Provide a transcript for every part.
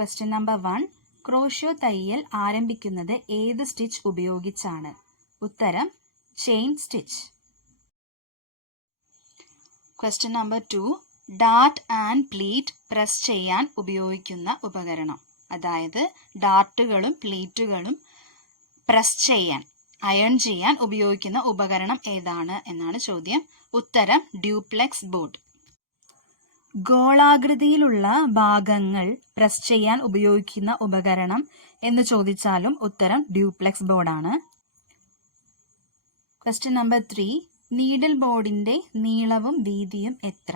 Question number 1. Crochet തയ്യൽ ആരംഭിക്കുന്നത് ഏത് സ്റ്റിച്ച് ഉപയോഗിച്ചാണ്? ഉത്തരം chain stitch. Question number 2. Dart and pleat press ചെയ്യാൻ ഉപയോഗിക്കുന്ന ഉപകരണം, അതായത് ഡാർട്ടുകളും പ്ലീറ്റുകളും പ്രസ് ചെയ്യാൻ, അയൺ ചെയ്യാൻ ഉപയോഗിക്കുന്ന ഉപകരണം ഏതാണ് എന്നാണ് ചോദ്യം. ഉത്തരം ഡ്യൂപ്ലെക്സ് ബോർഡ്. ഗോളാകൃതിയിലുള്ള ഭാഗങ്ങൾ പ്രസ് ചെയ്യാൻ ഉപയോഗിക്കുന്ന ഉപകരണം എന്ന് ചോദിച്ചാലും ഉത്തരം ഡ്യൂപ്ലെക്സ് ബോർഡാണ്. Question number 3. നീഡിൽ ബോർഡിന്റെ നീളവും വീതിയും എത്ര?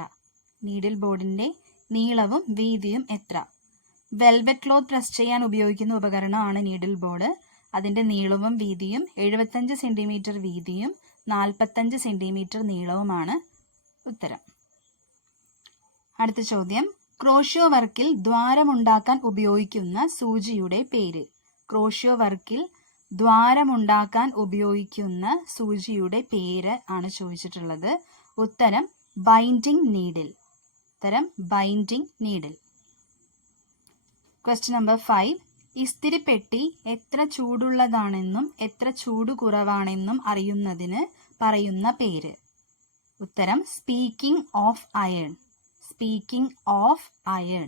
നീഡിൽ ബോർഡിന്റെ നീളവും വീതിയും എത്ര? വെൽവെറ്റ് ക്ലോത്ത് പ്രസ് ചെയ്യാൻ ഉപയോഗിക്കുന്ന ഉപകരണമാണ് നീഡിൽ ബോർഡ്. അതിന്റെ നീളവും വീതിയും 75 സെന്റിമീറ്റർ വീതിയും 45 സെന്റിമീറ്റർ നീളവുമാണ് ഉത്തരം. അടുത്ത ചോദ്യം. ക്രോഷ്യോ വർക്കിൽ ദ്വാരമുണ്ടാക്കാൻ ഉപയോഗിക്കുന്ന സൂചിയുടെ പേര്. ക്രോഷ്യോ വർക്കിൽ ദ്വാരമുണ്ടാക്കാൻ ഉപയോഗിക്കുന്ന സൂചിയുടെ പേര് ആണ് ചോദിച്ചിട്ടുള്ളത്. ഉത്തരം ബൈൻഡിംഗ് നീഡിൽ. ഉത്തരം ബൈൻഡിംഗ് നീഡിൽ. Question number 5. ഇസ്തിരിപ്പെട്ടി എത്ര ചൂടുള്ളതാണെന്നും എത്ര ചൂട് കുറവാണെന്നും അറിയുന്നതിന് പറയുന്ന പേര്. ഉത്തരം speaking of iron. Speaking of iron.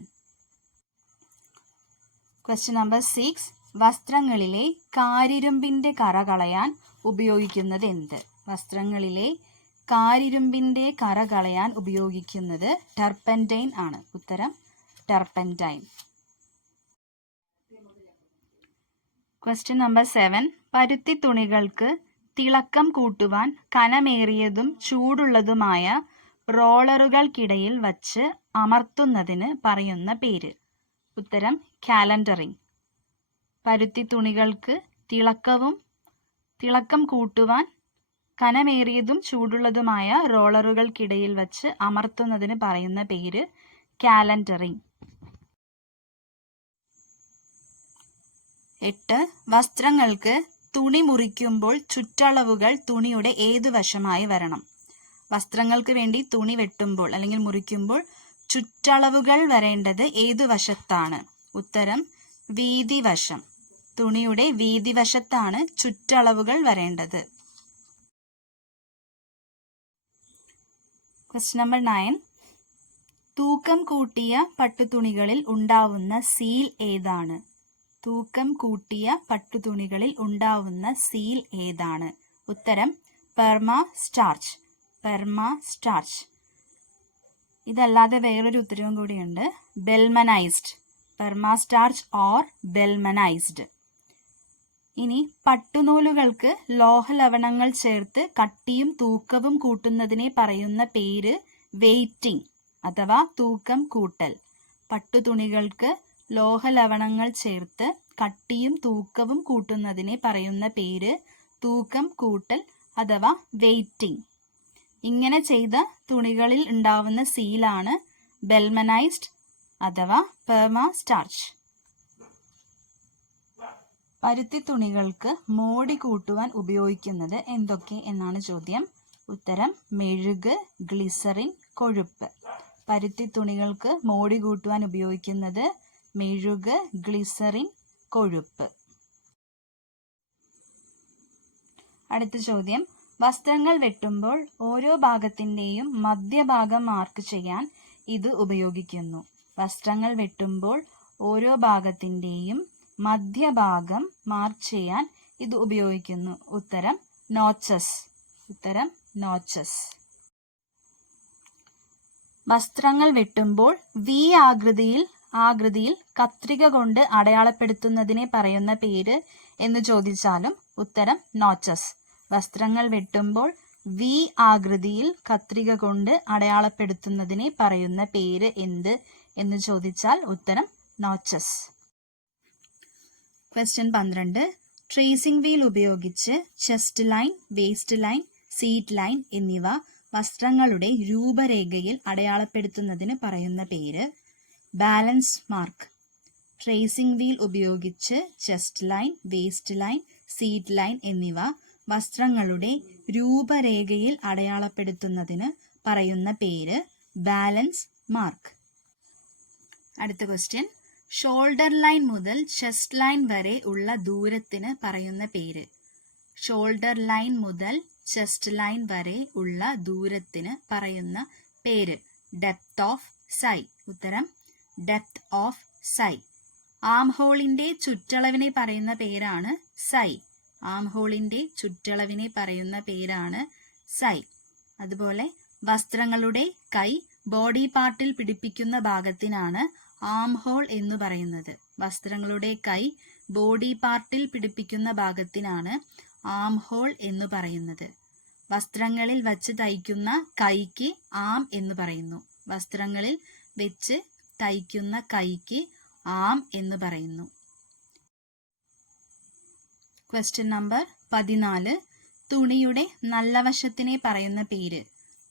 Question number 6. വസ്ത്രങ്ങളിലെ കാരിരുമ്പിന്റെ കറ കളയാൻ ഉപയോഗിക്കുന്നത് എന്ത്? വസ്ത്രങ്ങളിലെ കാരിരുമ്പിന്റെ കറ കളയാൻ ഉപയോഗിക്കുന്നത് ടർപ്പന്റൈൻ ആണ്. ഉത്തരം ടർപ്പന്റൈൻ. Question number 7. പരുത്തി തുണികൾക്ക് തിളക്കം കൂട്ടുവാൻ കനമേറിയതും ചൂടുള്ളതുമായ റോളറുകൾക്കിടയിൽ വച്ച് അമർത്തുന്നതിന് പറയുന്ന പേര്. ഉത്തരം കാലണ്ടറിംഗ്. പരുത്തി തുണികൾക്ക് തിളക്കം കൂട്ടുവാൻ കനമേറിയതും ചൂടുള്ളതുമായ റോളറുകൾക്കിടയിൽ വച്ച് അമർത്തുന്നതിന് പറയുന്ന പേര് കാലണ്ടറിംഗ്. 8. വസ്ത്രങ്ങൾക്ക് തുണി മുറിക്കുമ്പോൾ ചുറ്റളവുകൾ തുണിയുടെ ഏതു വശമായി വരണം? വസ്ത്രങ്ങൾക്ക് വേണ്ടി തുണി വെട്ടുമ്പോൾ അല്ലെങ്കിൽ മുറിക്കുമ്പോൾ ചുറ്റളവുകൾ വരേണ്ടത് ഏതു വശത്താണ്? ഉത്തരം വീതിവശം. തുണിയുടെ വീതിവശത്താണ് ചുറ്റളവുകൾ വരേണ്ടത്. Question number 9. തൂക്കം കൂട്ടിയ പട്ടുതുണികളിൽ ഉണ്ടാവുന്ന സീൽ ഏതാണ്? തൂക്കം കൂട്ടിയ പട്ടുതുണികളിൽ ഉണ്ടാവുന്ന സീൽ ഏതാണ്? ഉത്തരം പെർമാ സ്റ്റാർച്ച്. Perma starch. ഇതല്ലാതെ വേറൊരു ഉത്തരവും കൂടിയുണ്ട്, ബെൽമനൈസ്ഡ്. പെർമാ സ്റ്റാർച്ച് ഓർ ബെൽമനൈസ്ഡ്. ഇനി പട്ടുനൂലുകൾക്ക് ലോഹലവണങ്ങൾ ചേർത്ത് കട്ടിയും തൂക്കവും കൂട്ടുന്നതിനെ പറയുന്ന പേര് വെയ്റ്റിംഗ് അഥവാ തൂക്കം കൂട്ടൽ. പട്ടുതുണികൾക്ക് ലോഹലവണങ്ങൾ ചേർത്ത് കട്ടിയും തൂക്കവും കൂട്ടുന്നതിനെ പറയുന്ന പേര് തൂക്കം കൂട്ടൽ അഥവാ വെയ്റ്റിംഗ്. ഇങ്ങനെ ചെയ്ത തുണികളിൽ ഉണ്ടാവുന്ന സീലാണ് ബെൽമനൈസ്ഡ് അഥവാ പെർമാ സ്റ്റാർച്ച്. പരുത്തി തുണികൾക്ക് മോടി കൂട്ടുവാൻ ഉപയോഗിക്കുന്നത് എന്തൊക്കെ എന്നാണ് ചോദ്യം. ഉത്തരം മെഴുക്, ഗ്ലിസറിൻ, കൊഴുപ്പ്. പരുത്തി തുണികൾക്ക് മോടി കൂട്ടുവാൻ ഉപയോഗിക്കുന്നത് മെഴുക്, ഗ്ലിസറിൻ, കൊഴുപ്പ്. അടുത്ത ചോദ്യം. വസ്ത്രങ്ങൾ വെട്ടുമ്പോൾ ഓരോ ഭാഗത്തിന്റെയും മധ്യഭാഗം മാർക്ക് ചെയ്യാൻ ഇത് ഉപയോഗിക്കുന്നു. വസ്ത്രങ്ങൾ വെട്ടുമ്പോൾ ഓരോ ഭാഗത്തിന്റെയും മധ്യഭാഗം മാർക്ക് ചെയ്യാൻ ഇത് ഉപയോഗിക്കുന്നു. ഉത്തരം നോച്ചസ്. ഉത്തരം നോച്ചസ്. വസ്ത്രങ്ങൾ വെട്ടുമ്പോൾ വി ആകൃതിയിൽ കത്രിക കൊണ്ട് അടയാളപ്പെടുത്തുന്നതിനെ പറയുന്ന പേര് എന്ന് ചോദിച്ചാലും ഉത്തരം നോച്ചസ്. വസ്ത്രങ്ങൾ വെട്ടുമ്പോൾ വി ആകൃതിയിൽ കത്രിക കൊണ്ട് അടയാളപ്പെടുത്തുന്നതിനെ പറയുന്ന പേര് എന്ത് എന്ന് ചോദിച്ചാൽ ഉത്തരം നോച്ചസ്. ക്വസ്റ്റ്യൻ 12. ട്രേസിംഗ് വീൽ ഉപയോഗിച്ച് chest line, waste line, seat line എന്നിവ വസ്ത്രങ്ങളുടെ രൂപരേഖയിൽ അടയാളപ്പെടുത്തുന്നതിന് പറയുന്ന പേര് ബാലൻസ് മാർക്ക്. ട്രേസിംഗ് വീൽ ഉപയോഗിച്ച് chest line, waste line, seat line എന്നിവ വസ്ത്രങ്ങളുടെ രൂപരേഖയിൽ അടയാളപ്പെടുത്തുന്നതിന് പറയുന്ന പേര് ബാലൻസ് മാർക്ക്. അടുത്ത ക്വസ്റ്റ്യൻ. ഷോൾഡർ ലൈൻ മുതൽ ചെസ്റ്റ് ലൈൻ വരെ ഉള്ള ദൂരത്തിന് പറയുന്ന പേര്. ഷോൾഡർ ലൈൻ മുതൽ ചെസ്റ്റ് ലൈൻ വരെ ഉള്ള ദൂരത്തിന് പറയുന്ന പേര് ഡെപ്ത് ഓഫ് സൈ. ഉത്തരം ഡെപ്ത് ഓഫ് സൈ. ആം ഹോളിന്റെ ചുറ്റളവിനെ പറയുന്ന പേരാണ് സൈ. ആം ഹോളിന്റെ ചുറ്റളവിനെ പറയുന്ന പേരാണ് സൈ. അതുപോലെ വസ്ത്രങ്ങളുടെ കൈ ബോഡി പാർട്ടിൽ പിടിപ്പിക്കുന്ന ഭാഗത്തിനാണ് ആം ഹോൾ എന്ന് പറയുന്നത്. വസ്ത്രങ്ങളുടെ കൈ ബോഡി പാർട്ടിൽ പിടിപ്പിക്കുന്ന ഭാഗത്തിനാണ് ആം ഹോൾ എന്ന് പറയുന്നത്. വസ്ത്രങ്ങളിൽ വച്ച് തയ്ക്കുന്ന കൈക്ക് ആം എന്ന് പറയുന്നു. വസ്ത്രങ്ങളിൽ വെച്ച് തയ്ക്കുന്ന കൈക്ക് ആം എന്ന് പറയുന്നു. Question number 14. തുണിയുടെ നല്ല വശത്തിനെ പറയുന്ന പേര്.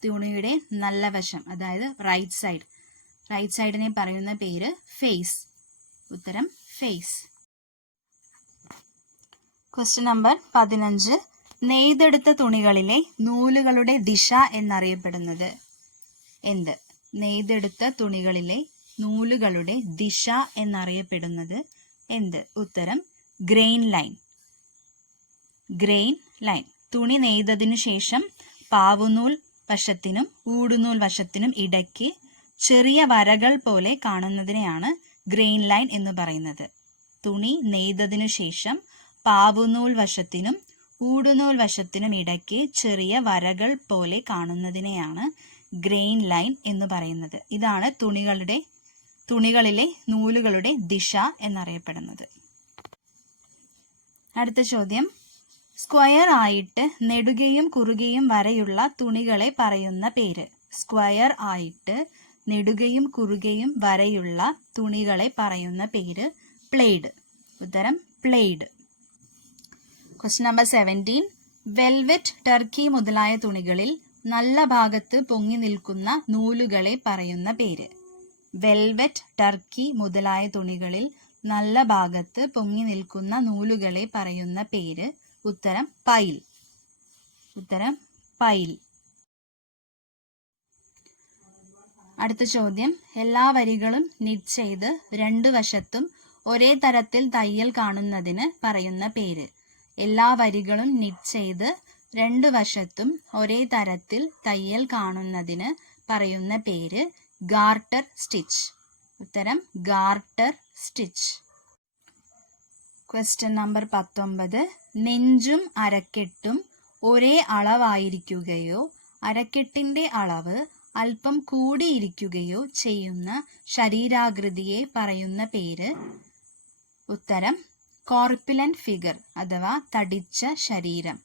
തുണിയുടെ നല്ല വശം, അതായത് റൈറ്റ് സൈഡ്. റൈറ്റ് സൈഡിനെ പറയുന്ന പേര് ഫേസ്. ഉത്തരം ഫേസ്. Question number 15. നെയ്തെടുത്ത തുണികളിലെ നൂലുകളുടെ ദിശ എന്നറിയപ്പെടുന്നത് എന്ത്? നെയ്തെടുത്ത തുണികളിലെ നൂലുകളുടെ ദിശ എന്നറിയപ്പെടുന്നത് എന്ത്? ഉത്തരം ഗ്രെയിൻ ലൈൻ. Grain line. തുണി നെയ്തതിനു ശേഷം പാവുനൂൽ വശത്തിനും ഊടുനൂൽ വശത്തിനും ഇടയ്ക്ക് ചെറിയ വരകൾ പോലെ കാണുന്നതിനെയാണ് ഗ്രെയിൻ ലൈൻ എന്ന് പറയുന്നത്. തുണി നെയ്തതിനു ശേഷം പാവുനൂൽ വശത്തിനും ഊടുനൂൽ വശത്തിനും ഇടയ്ക്ക് ചെറിയ വരകൾ പോലെ കാണുന്നതിനെയാണ് ഗ്രെയിൻ ലൈൻ എന്ന് പറയുന്നത്. ഇതാണ് തുണികളിലെ നൂലുകളുടെ ദിശ എന്നറിയപ്പെടുന്നത്. അടുത്ത ചോദ്യം. സ്ക്വയർ ആയിട്ട് നെടുകയും കുറുകയും വരെയുള്ള തുണികളെ പറയുന്ന പേര്. സ്ക്വയർ ആയിട്ട് നെടുകയും കുറുകയും വരെയുള്ള തുണികളെ പറയുന്ന പേര് പ്ലെയ്ഡ്. ഉത്തരം plaid. Question number 17. Velvet, Turkey മുതലായ തുണികളിൽ നല്ല ഭാഗത്ത് പൊങ്ങി നിൽക്കുന്ന നൂലുകളെ പറയുന്ന പേര്. വെൽവെറ്റ്, ടർക്കി മുതലായ തുണികളിൽ നല്ല ഭാഗത്ത് പൊങ്ങി നിൽക്കുന്ന നൂലുകളെ പറയുന്ന പേര്. ഉത്തരം പൈൽ. ഉത്തരം പൈൽ. അടുത്ത ചോദ്യം. എല്ലാ വരികളും നിറ്റ് ചെയ്ത് രണ്ടു വശത്തും ഒരേ തരത്തിൽ തയ്യൽ കാണുന്നതിന് പറയുന്ന പേര്. എല്ലാ വരികളും നിറ്റ് ചെയ്ത് രണ്ടു വശത്തും ഒരേ തരത്തിൽ തയ്യൽ കാണുന്നതിന് പറയുന്ന പേര് ഗാർട്ടർ സ്റ്റിച്ച്. ഉത്തരം ഗാർട്ടർ സ്റ്റിച്ച്. Question number 19. നെഞ്ചും അരക്കെട്ടും ഒരേ അളവായിരിക്കുകയോ അരക്കെട്ടിന്റെ അളവ് അല്പം കൂടിയിരിക്കുകയോ ചെയ്യുന്ന ശരീരാകൃതിയെ പറയുന്ന പേര്. ഉത്തരം കോർപ്പുലന്റ് ഫിഗർ അഥവാ തടിച്ച ശരീരം.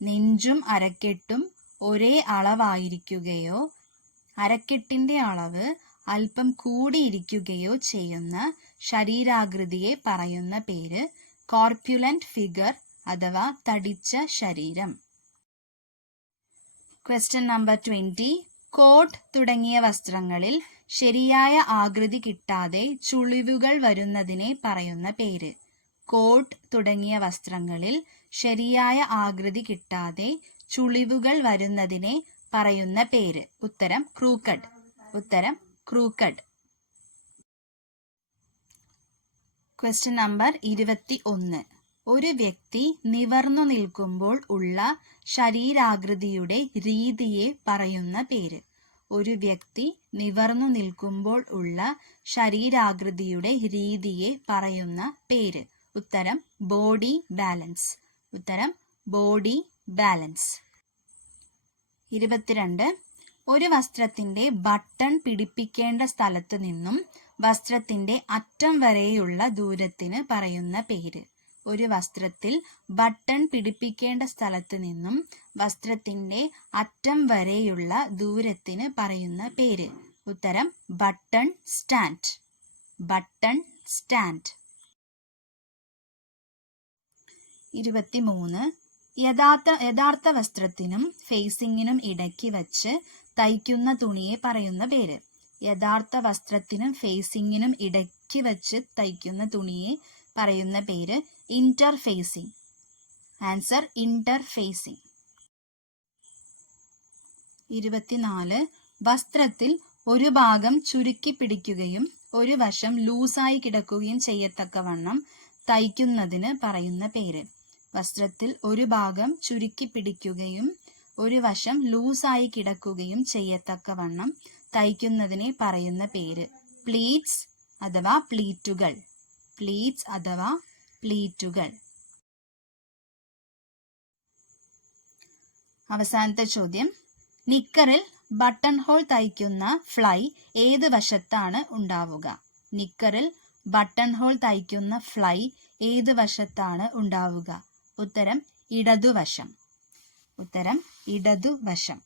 നെഞ്ചും അരക്കെട്ടും ഒരേ അളവായിരിക്കുകയോ അരക്കെട്ടിന്റെ അളവ് അല്പം കൂടിയിരിക്കുകയോ ചെയ്യുന്ന ശരീരാകൃതിയെ പറയുന്ന പേര് കോർപ്പുലന്റ് ഫിഗർ അഥവാ തടിച്ച ശരീരം. Question number 20. കോട്ട് തുടങ്ങിയ വസ്ത്രങ്ങളിൽ ശരിയായ ആകൃതി കിട്ടാതെ ചുളിവുകൾ വരുന്നതിനെ പറയുന്ന പേര്. കോട്ട് തുടങ്ങിയ വസ്ത്രങ്ങളിൽ ശരിയായ ആകൃതി കിട്ടാതെ ചുളിവുകൾ വരുന്നതിനെ പറയുന്ന പേര്. ഉത്തരം ക്രൂക്കഡ്. ഉത്തരം ക്രൂക്കഡ്. Question number 21. ഒരു വ്യക്തി നിവർന്നു നിൽക്കുമ്പോൾ ഉള്ള ശരീരാകൃതിയുടെ രീതിയെ പറയുന്ന പേര്. ഒരു വ്യക്തി നിവർന്നു നിൽക്കുമ്പോൾ ഉള്ള ശരീരാകൃതിയുടെ രീതിയെ പറയുന്ന പേര്. ഉത്തരം ബോഡി ബാലൻസ്. ഉത്തരം ബോഡി ബാലൻസ്. 22. ഒരു വസ്ത്രത്തിന്റെ ബട്ടൺ പിടിപ്പിക്കേണ്ട സ്ഥലത്തു നിന്നും വസ്ത്രത്തിന്റെ അറ്റം വരെയുള്ള ദൂരത്തിന് പറയുന്ന പേര്. ഒരു വസ്ത്രത്തിൽ ബട്ടൺ പിടിപ്പിക്കേണ്ട സ്ഥലത്തു നിന്നും വസ്ത്രത്തിന്റെ അറ്റം വരെയുള്ള ദൂരത്തിന് പറയുന്ന പേര്. ഉത്തരം ബട്ടൺ സ്റ്റാൻഡ്. Button stand. 23. യഥാർത്ഥ വസ്ത്രത്തിനും ഫേസിങ്ങിനും ഇടയ്ക്ക് വച്ച് തയ്ക്കുന്ന തുണിയെ പറയുന്ന പേര്. യഥാർത്ഥ വസ്ത്രത്തിനും ഫേസിങ്ങിനും ഇടയ്ക്ക് വച്ച് തയ്ക്കുന്ന തുണിയെ പറയുന്ന പേര് ഇന്റർഫേസിംഗ്. Answer interfacing. 24. വസ്ത്രത്തിൽ ഒരു ഭാഗം ചുരുക്കി പിടിക്കുകയും ഒരു വശം ലൂസായി കിടക്കുകയും ചെയ്യത്തക്കവണ്ണം തയ്ക്കുന്നതിന് പറയുന്ന പേര്. വസ്ത്രത്തിൽ ഒരു ഭാഗം ചുരുക്കി പിടിക്കുകയും ഒരു വശം ലൂസായി കിടക്കുകയും ചെയ്യത്തക്കവണ്ണം തയ്ക്കുന്നതിനെ പറയുന്ന പേര് പ്ലീറ്റ്സ് അഥവാ പ്ലീറ്റുകൾ. പ്ലീറ്റ്സ് അഥവാ പ്ലീറ്റുകൾ. അവസാനത്തെ ചോദ്യം, നിക്കറിൽ ബട്ടൺ ഹോൾ തയ്ക്കുന്ന ഫ്ലൈ ഏത് വശത്താണ് ഉണ്ടാവുക? നിക്കറിൽ ബട്ടൺ ഹോൾ തയ്ക്കുന്ന ഫ്ലൈ ഏത് വശത്താണ് ഉണ്ടാവുക? ഉത്തരം ഇടതുവശം. ഉത്തരം ഇടതുവശം.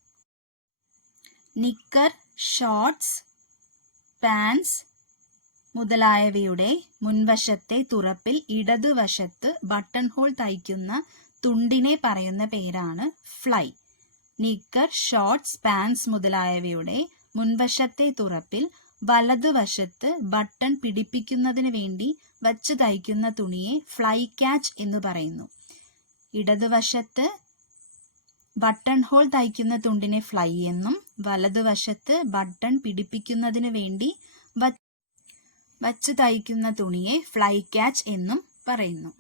നിക്കർ, ഷോർട്സ്, പാൻസ് മുതലായവയുടെ മുൻവശത്തെ തുറപ്പിൽ ഇടതുവശത്ത് ബട്ടൺ ഹോൾ തയ്ക്കുന്ന തുണ്ടിനെ പറയുന്ന പേരാണ് ഫ്ലൈ. നിക്കർ, ഷോർട്സ്, പാൻസ് മുതലായവയുടെ മുൻവശത്തെ തുറപ്പിൽ വലതുവശത്ത് ബട്ടൺ പിടിപ്പിക്കുന്നതിന് വേണ്ടി വച്ച് തയ്ക്കുന്ന തുണിയെ ഫ്ലൈ ക്യാച്ച് എന്ന് പറയുന്നു. ഇടതുവശത്ത് ബട്ടൺ ഹോൾ തയ്ക്കുന്ന തുണ്ടിനെ ഫ്ലൈ എന്നും വലതുവശത്ത് ബട്ടൺ പിടിപ്പിക്കുന്നതിന് വേണ്ടി വച്ച് തയ്ക്കുന്ന തുണിയെ ഫ്ലൈ ക്യാച്ച് എന്നും പറയുന്നു.